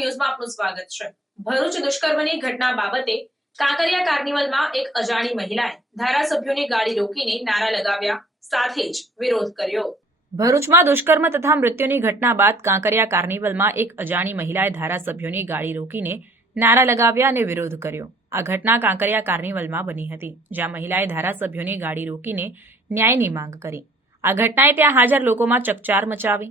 ન્યૂઝમાં આપનું સ્વાગત છે। ભરૂચ દુષ્કર્મની ઘટના બાબતે કાંકરિયા કાર્નિવલમાં એક અજાણી મહિલાએ ધારાસભ્યોની ગાડી રોકીને નારા લગાવ્યા સાથે જ વિરોધ કર્યો। ભરૂચમાં દુષ્કર્મ તથા મૃત્યુની ઘટના બાદ કાંકરિયા કાર્નિવલમાં એક અજાણી મહિલાએ ધારાસભ્યોની ગાડી રોકીને નારા લગાવ્યા અને વિરોધ કર્યો। આ ઘટના કાંકરિયા કાર્નિવલમાં બની હતી, જ્યાં મહિલાએ ધારાસભ્યોની ગાડી રોકીને ન્યાયની માંગ કરી। આ ઘટનાએ ત્યાં હાજર લોકોમાં ચકચાર મચાવી।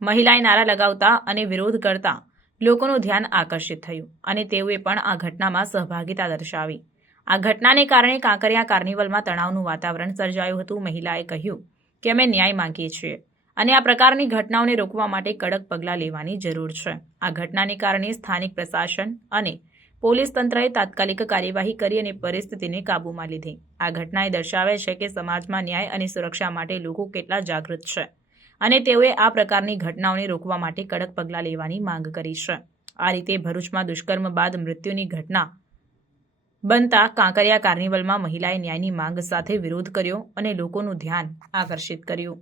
મહિલાએ નારા લગાવતા અને વિરોધ કરતા લોકોનું ધ્યાન આકર્ષિત થયું અને તેઓએ પણ આ ઘટનામાં સહભાગિતા દર્શાવી। આ ઘટનાને કારણે કાંકરિયા કાર્નિવલમાં તણાવનું વાતાવરણ સર્જાયું હતું। મહિલાએ કહ્યું કે અમે ન્યાય માંગીએ છીએ અને આ પ્રકારની ઘટનાઓને રોકવા માટે કડક પગલાં લેવાની જરૂર છે। આ ઘટનાને કારણે સ્થાનિક પ્રશાસન અને પોલીસ તંત્રએ તાત્કાલિક કાર્યવાહી કરી અને પરિસ્થિતિને કાબૂમાં લીધી। આ ઘટનાએ દર્શાવે છે કે સમાજમાં ન્યાય અને સુરક્ષા માટે લોકો કેટલા જાગૃત છે અને તેઓએ આ પ્રકારની ઘટનાઓને રોકવા માટે કડક પગલાં લેવાની માંગ કરી છે। આ રીતે ભરૂચમાં દુષ્કર્મ બાદ મૃત્યુની ઘટના બનતા કાંકરિયા કાર્નિવલમાં મહિલાએ ન્યાયની માંગ સાથે વિરોધ કર્યો અને લોકોનું ધ્યાન આકર્ષિત કર્યું।